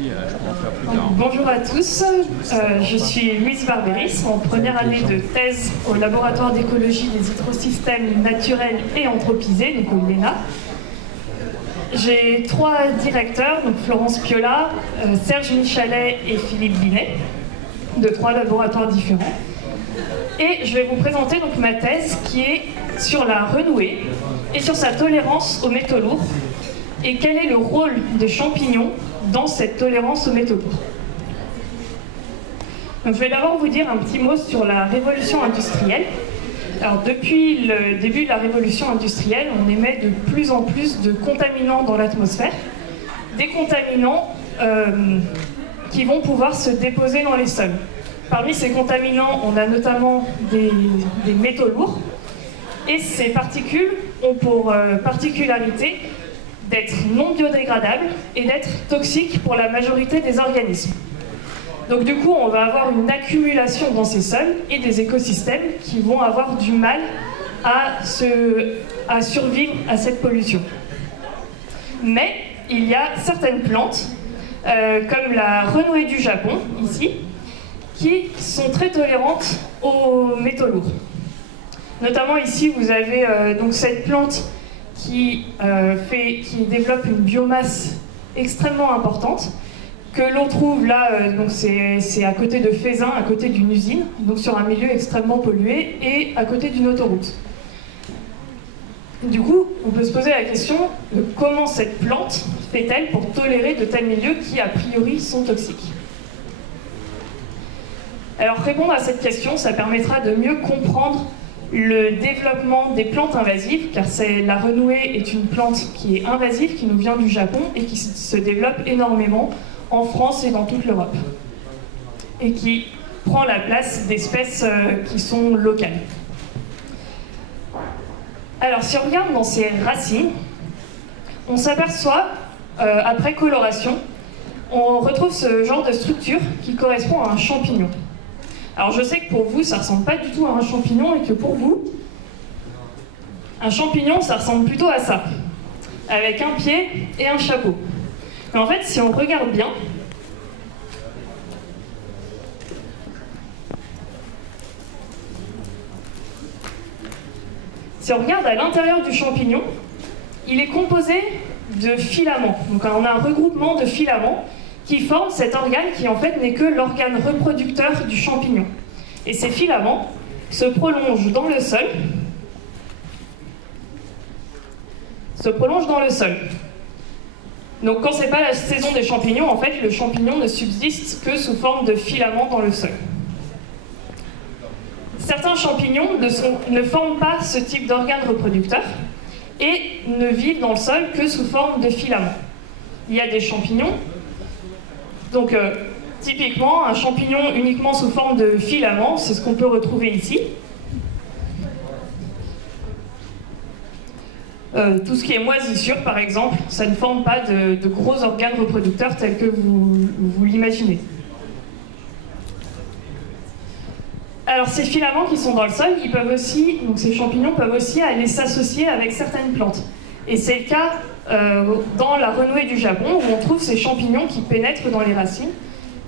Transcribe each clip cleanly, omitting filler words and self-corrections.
je pourrais en faire plus tard. Bonjour à tous, je suis Louise Barberis, en première année de thèse au laboratoire d'écologie des hydrosystèmes naturels et anthropisés, donc au LENA. J'ai trois directeurs, donc Florence Piola, Serge Michalet et Philippe Binet, de trois laboratoires différents. Et je vais vous présenter donc ma thèse qui est sur la renouée et sur sa tolérance aux métaux lourds et quel est le rôle des champignons dans cette tolérance aux métaux lourds. Donc, je vais d'abord vous dire un petit mot sur la révolution industrielle. Alors, depuis le début de la révolution industrielle, on émet de plus en plus de contaminants dans l'atmosphère, des contaminants qui vont pouvoir se déposer dans les sols. Parmi ces contaminants, on a notamment des métaux lourds, et ces particules ont pour particularité d'être non biodégradables et d'être toxiques pour la majorité des organismes. Donc du coup, on va avoir une accumulation dans ces sols et des écosystèmes qui vont avoir du mal à survivre à cette pollution. Mais il y a certaines plantes, comme la renouée du Japon, ici, qui sont très tolérantes aux métaux lourds. Notamment ici, vous avez donc cette plante qui développe une biomasse extrêmement importante, que l'on trouve là, donc c'est à côté de Feyzin, à côté d'une usine, donc sur un milieu extrêmement pollué, et à côté d'une autoroute. Du coup, on peut se poser la question de comment cette plante fait-elle pour tolérer de tels milieux qui, a priori, sont toxiques. Alors, répondre à cette question, ça permettra de mieux comprendre le développement des plantes invasives, car la renouée est une plante qui est invasive, qui nous vient du Japon et qui se développe énormément en France et dans toute l'Europe, et qui prend la place d'espèces qui sont locales. Alors, si on regarde dans ces racines, on s'aperçoit, après coloration, on retrouve ce genre de structure qui correspond à un champignon. Alors je sais que pour vous, ça ne ressemble pas du tout à un champignon et que pour vous, un champignon, ça ressemble plutôt à ça, avec un pied et un chapeau. Mais en fait, si on regarde bien, si on regarde à l'intérieur du champignon, il est composé de filaments. Donc on a un regroupement de filaments qui forment cet organe qui en fait n'est que l'organe reproducteur du champignon. Et ces filaments se prolongent dans le sol, Donc quand c'est pas la saison des champignons, en fait le champignon ne subsiste que sous forme de filaments dans le sol. Certains champignons ne forment pas ce type d'organe reproducteur et ne vivent dans le sol que sous forme de filaments. Il y a des champignons, donc typiquement un champignon uniquement sous forme de filaments, c'est ce qu'on peut retrouver ici. Tout ce qui est moisissure par exemple, ça ne forme pas de gros organes reproducteurs tels que vous l'imaginez. Alors ces filaments qui sont dans le sol, donc ces champignons peuvent aussi aller s'associer avec certaines plantes. Et c'est le cas dans la renouée du Japon, où on trouve ces champignons qui pénètrent dans les racines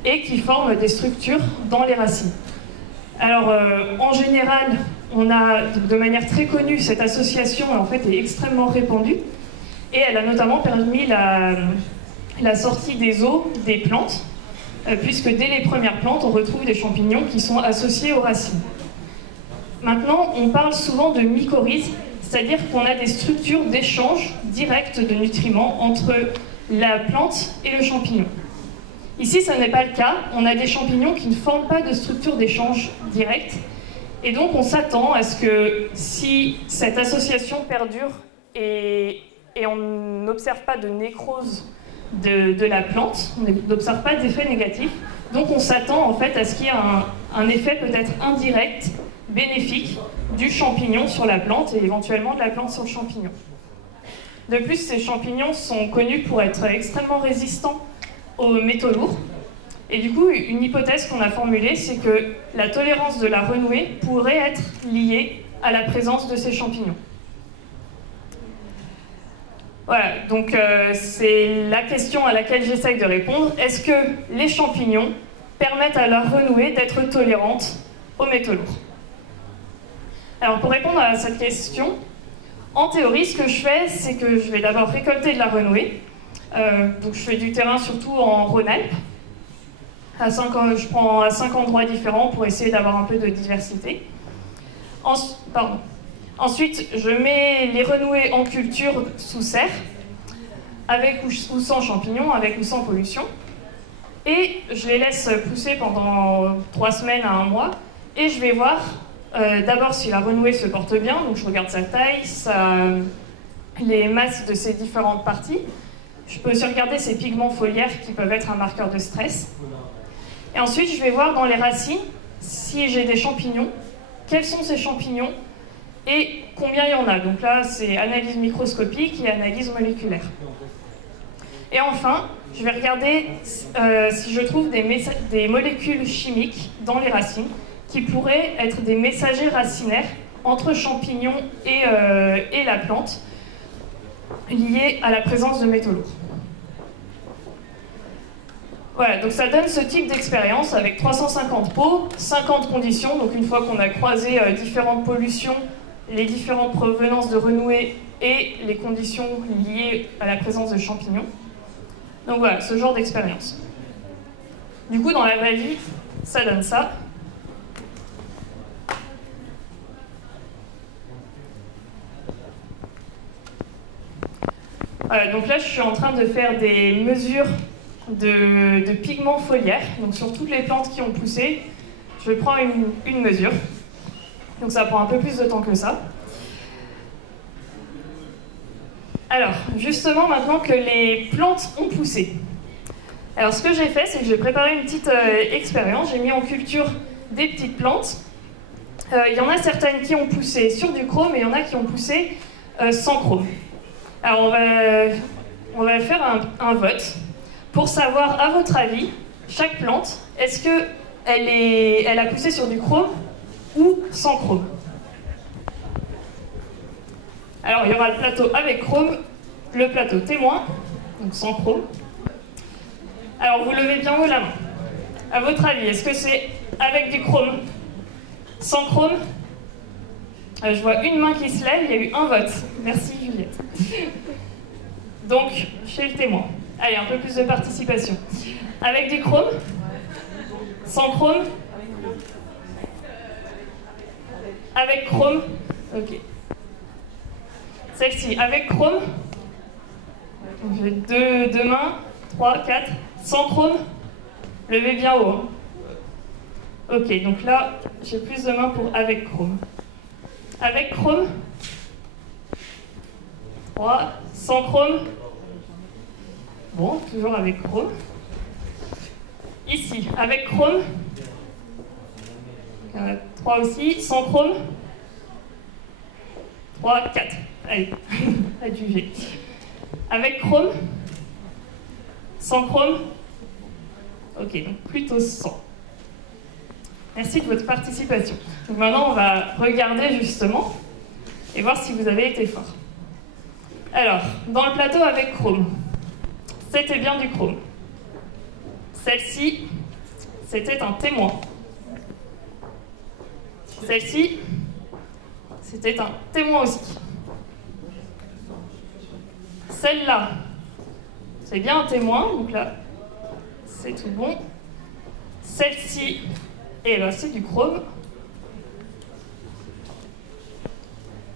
et qui forment des structures dans les racines. Alors en général, on a de manière très connue, cette association en fait est extrêmement répandue et elle a notamment permis la sortie des eaux des plantes, puisque dès les premières plantes, on retrouve des champignons qui sont associés aux racines. Maintenant, on parle souvent de mycorhizes, c'est-à-dire qu'on a des structures d'échange direct de nutriments entre la plante et le champignon. Ici, ce n'est pas le cas. On a des champignons qui ne forment pas de structure d'échange directe. Et donc, on s'attend à ce que si cette association perdure et on n'observe pas de nécrose de la plante, on n'observe pas d'effet négatif, donc on s'attend en fait à ce qu'il y ait un effet peut-être indirect, bénéfique, du champignon sur la plante et éventuellement de la plante sur le champignon. De plus, ces champignons sont connus pour être extrêmement résistants aux métaux lourds. Et du coup, une hypothèse qu'on a formulée, c'est que la tolérance de la renouée pourrait être liée à la présence de ces champignons. Voilà, donc c'est la question à laquelle j'essaye de répondre. Est-ce que les champignons permettent à leur renouée d'être tolérantes aux métaux lourds? Alors pour répondre à cette question, en théorie, ce que je fais, c'est que je vais d'abord récolter de la renouée. Donc je fais du terrain surtout en Rhône-Alpes. Je prends à 5 endroits différents pour essayer d'avoir un peu de diversité. Ensuite, je mets les renouées en culture sous serre, avec ou sans champignons, avec ou sans pollution. Et je les laisse pousser pendant 3 semaines à 1 mois. Et je vais voir d'abord si la renouée se porte bien. Donc je regarde sa taille, les masses de ses différentes parties. Je peux aussi regarder ses pigments foliaires qui peuvent être un marqueur de stress. Et ensuite, je vais voir dans les racines si j'ai des champignons, quels sont ces champignons et combien il y en a. Donc là, c'est analyse microscopique et analyse moléculaire. Et enfin, je vais regarder si je trouve des molécules chimiques dans les racines qui pourraient être des messagers racinaires entre champignons et la plante, liés à la présence de métaux lourds. Voilà, donc ça donne ce type d'expérience avec 350 pots, 50 conditions. Donc une fois qu'on a croisé différentes pollutions, les différentes provenances de renouée et les conditions liées à la présence de champignons. Donc voilà, ce genre d'expérience. Du coup, dans la vraie vie, ça donne ça. Voilà, donc là, je suis en train de faire des mesures de pigments foliaires, donc sur toutes les plantes qui ont poussé, je prends une mesure. Donc ça prend un peu plus de temps que ça. Alors, justement, maintenant que les plantes ont poussé, alors ce que j'ai fait, c'est que j'ai préparé une petite expérience. J'ai mis en culture des petites plantes. Il y en a certaines qui ont poussé sur du chrome et il y en a qui ont poussé sans chrome. Alors on va faire un vote pour savoir, à votre avis, chaque plante, est-ce qu'elle a poussé sur du chrome ou sans chrome? Alors, il y aura le plateau avec chrome, le plateau témoin, donc sans chrome. Alors, vous levez bien haut la main. À votre avis, est-ce que c'est avec du chrome, sans chrome? Je vois une main qui se lève, il y a eu un vote. Merci Juliette. Donc, chez le témoin. Allez, un peu plus de participation. Avec du chrome? Sans chrome? Avec chrome? Ok. Celle-ci, avec chrome? J'ai deux mains, 3, 4. Sans chrome? Levez bien haut. Hein. Ok, donc là, j'ai plus de mains pour avec chrome. Avec chrome? 3. Sans chrome? Bon, toujours avec chrome. Ici, avec chrome. Il y en a 3 aussi. Sans chrome. 3, 4. Allez, à juger. Avec chrome. Sans chrome. Ok, donc plutôt sans. Merci de votre participation. Donc maintenant, on va regarder justement et voir si vous avez été fort. Alors, dans le plateau avec chrome, c'était bien du chrome. Celle-ci, c'était un témoin. Celle-ci, c'était un témoin aussi. Celle-là, c'est bien un témoin, donc là, c'est tout bon. Celle-ci, et là, c'est du chrome.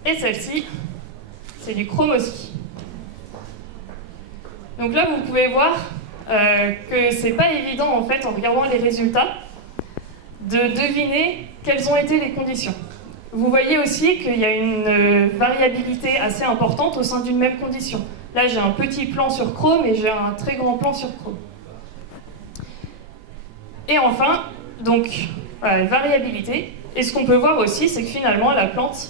Et celle-ci, c'est du chrome aussi. Donc là, vous pouvez voir que c'est pas évident, en fait, en regardant les résultats, de deviner quelles ont été les conditions. Vous voyez aussi qu'il y a une variabilité assez importante au sein d'une même condition. Là, j'ai un petit plan sur chrome et j'ai un très grand plan sur chrome. Et enfin, donc, voilà, variabilité. Et ce qu'on peut voir aussi, c'est que finalement, la plante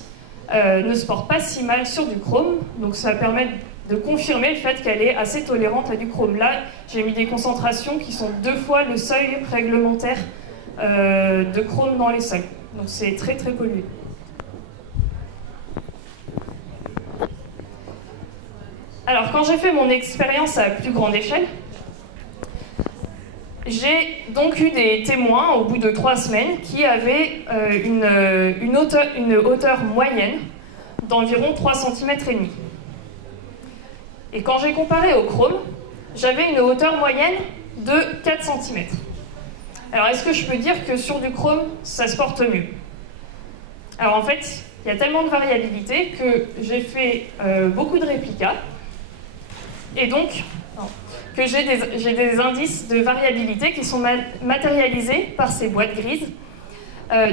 ne se porte pas si mal sur du chrome. Donc ça permet de confirmer le fait qu'elle est assez tolérante à du chrome. Là, j'ai mis des concentrations qui sont 2 fois le seuil réglementaire de chrome dans les sols. Donc c'est très très pollué. Alors, quand j'ai fait mon expérience à plus grande échelle, j'ai donc eu des témoins au bout de 3 semaines qui avaient une hauteur moyenne d'environ 3,5 cm. Et quand j'ai comparé au chrome, j'avais une hauteur moyenne de 4 cm. Alors, est-ce que je peux dire que sur du chrome, ça se porte mieux? Alors, en fait, il y a tellement de variabilité que j'ai fait beaucoup de réplicas. Et donc, que j'ai des indices de variabilité qui sont matérialisés par ces boîtes grises,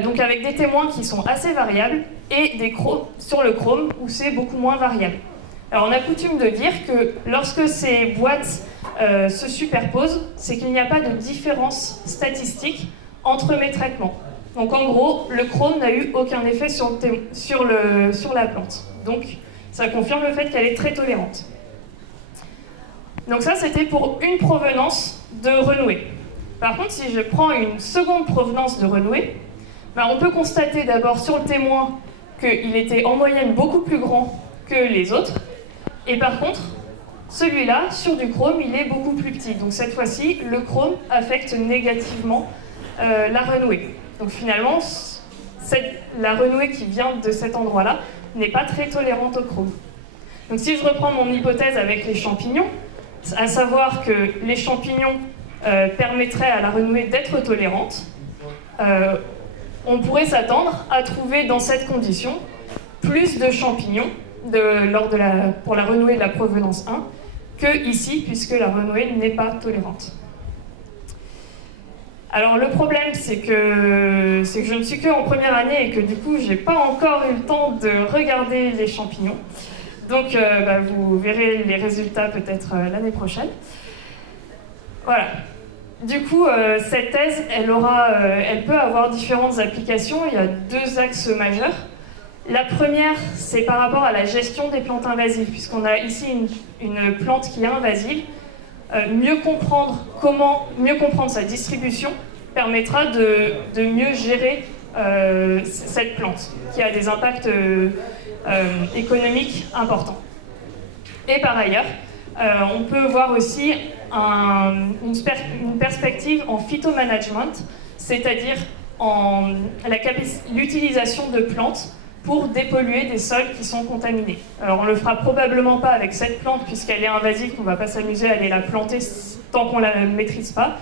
donc avec des témoins qui sont assez variables et des sur le chrome où c'est beaucoup moins variable. Alors on a coutume de dire que lorsque ces boîtes se superposent, c'est qu'il n'y a pas de différence statistique entre mes traitements. Donc en gros, le chrome n'a eu aucun effet sur la plante. Donc ça confirme le fait qu'elle est très tolérante. Donc ça, c'était pour une provenance de renouée. Par contre, si je prends une seconde provenance de renouée, ben on peut constater d'abord sur le témoin qu'il était en moyenne beaucoup plus grand que les autres. Et par contre, celui-là, sur du chrome, il est beaucoup plus petit. Donc cette fois-ci, le chrome affecte négativement la renouée. Donc finalement, la renouée qui vient de cet endroit-là n'est pas très tolérante au chrome. Donc si je reprends mon hypothèse avec les champignons, à savoir que les champignons permettraient à la renouée d'être tolérante, on pourrait s'attendre à trouver dans cette condition plus de champignons pour la renouée de la provenance 1 que ici, puisque la renouée n'est pas tolérante. Alors le problème, c'est que je ne suis qu'en première année et que du coup, j'ai pas encore eu le temps de regarder les champignons. Donc vous verrez les résultats peut-être l'année prochaine. Voilà. Du coup, cette thèse, elle peut avoir différentes applications. Il y a 2 axes majeurs. La première, c'est par rapport à la gestion des plantes invasives, puisqu'on a ici une plante qui est invasive. Mieux comprendre sa distribution permettra de mieux gérer cette plante, qui a des impacts économiques importants. Et par ailleurs, on peut voir aussi une perspective en phytomanagement, c'est-à-dire l'utilisation de plantes pour dépolluer des sols qui sont contaminés. Alors on ne le fera probablement pas avec cette plante puisqu'elle est invasive, qu'on ne va pas s'amuser à aller la planter tant qu'on ne la maîtrise pas,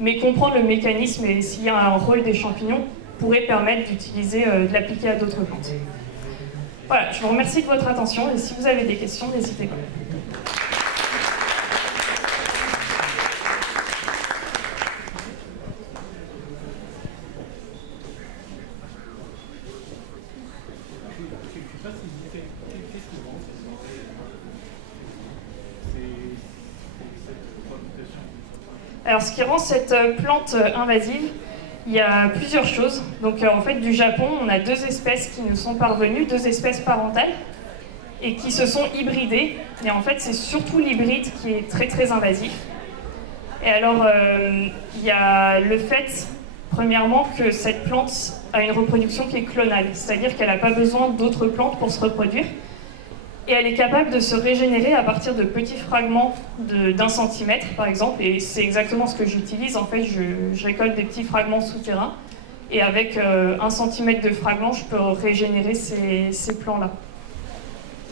mais comprendre le mécanisme et s'il y a un rôle des champignons pourrait permettre de l'appliquer à d'autres plantes. Voilà, je vous remercie de votre attention et si vous avez des questions, n'hésitez pas. Alors, ce qui rend cette plante invasive, il y a plusieurs choses. Donc, en fait, du Japon, on a 2 espèces qui nous sont parvenues, 2 espèces parentales, et qui se sont hybridées. Et en fait, c'est surtout l'hybride qui est très très invasif. Et alors, il y a le fait, premièrement, que cette plante a une reproduction qui est clonale, c'est-à-dire qu'elle n'a pas besoin d'autres plantes pour se reproduire. Et elle est capable de se régénérer à partir de petits fragments d'1 centimètre, par exemple. Et c'est exactement ce que j'utilise. En fait, je récolte des petits fragments souterrains. Et avec 1 centimètre de fragments, je peux régénérer ces plants-là.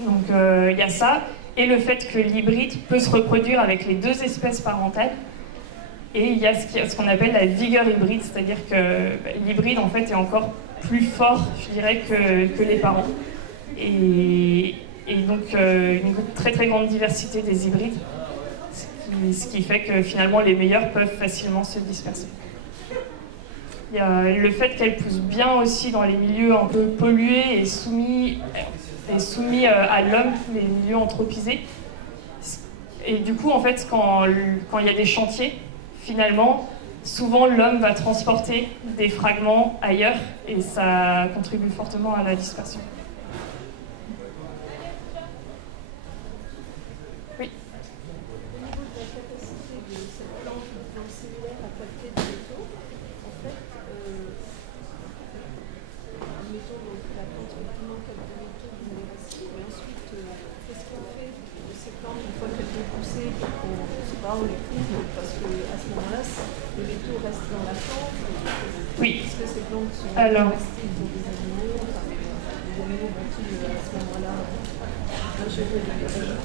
Donc, il y a ça. Et le fait que l'hybride peut se reproduire avec les 2 espèces parentales. Et il y a ce qu'on appelle la vigueur hybride. C'est-à-dire que l'hybride, en fait, est encore plus fort, je dirais, que les parents. Et donc une très très grande diversité des hybrides, ce qui fait que finalement les meilleurs peuvent facilement se disperser. Il y a le fait qu'elles poussent bien aussi dans les milieux un peu pollués et soumis à l'homme, les milieux anthropisés. Et du coup, en fait, quand il y a des chantiers, finalement, souvent l'homme va transporter des fragments ailleurs et ça contribue fortement à la dispersion. Qu'est-ce qu'on fait de ces plantes ou les coups, parce qu'à ce moment-là, les métaux restent dans la plante. Oui. Est-ce que ces plantes sont Alors, domestiques pour des animaux? Les animaux vont-ils à ce moment-là ingérer des métaux?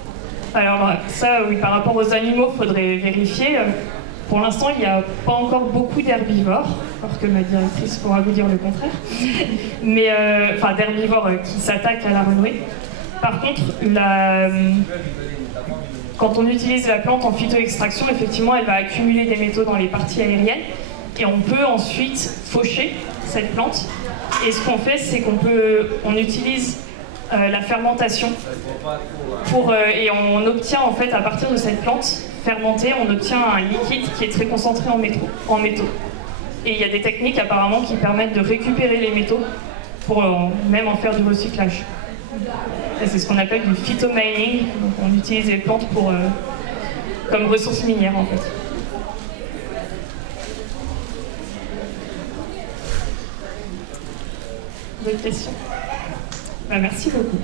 Alors ça, oui, par rapport aux animaux, il faudrait vérifier. Pour l'instant, il n'y a pas encore beaucoup d'herbivores, alors que ma directrice pourra vous dire le contraire, mais enfin d'herbivores qui s'attaquent à la renouée. Par contre, quand on utilise la plante en phytoextraction, effectivement, elle va accumuler des métaux dans les parties aériennes, et on peut ensuite faucher cette plante. Et ce qu'on fait, c'est qu'on utilise la fermentation et on obtient en fait à partir de cette plante fermentée, on obtient un liquide qui est très concentré en métaux. Et il y a des techniques apparemment qui permettent de récupérer les métaux pour même en faire du recyclage. Et c'est ce qu'on appelle du phytomining. Donc on utilise les plantes comme ressources minières en fait. D'autres questions? Merci beaucoup.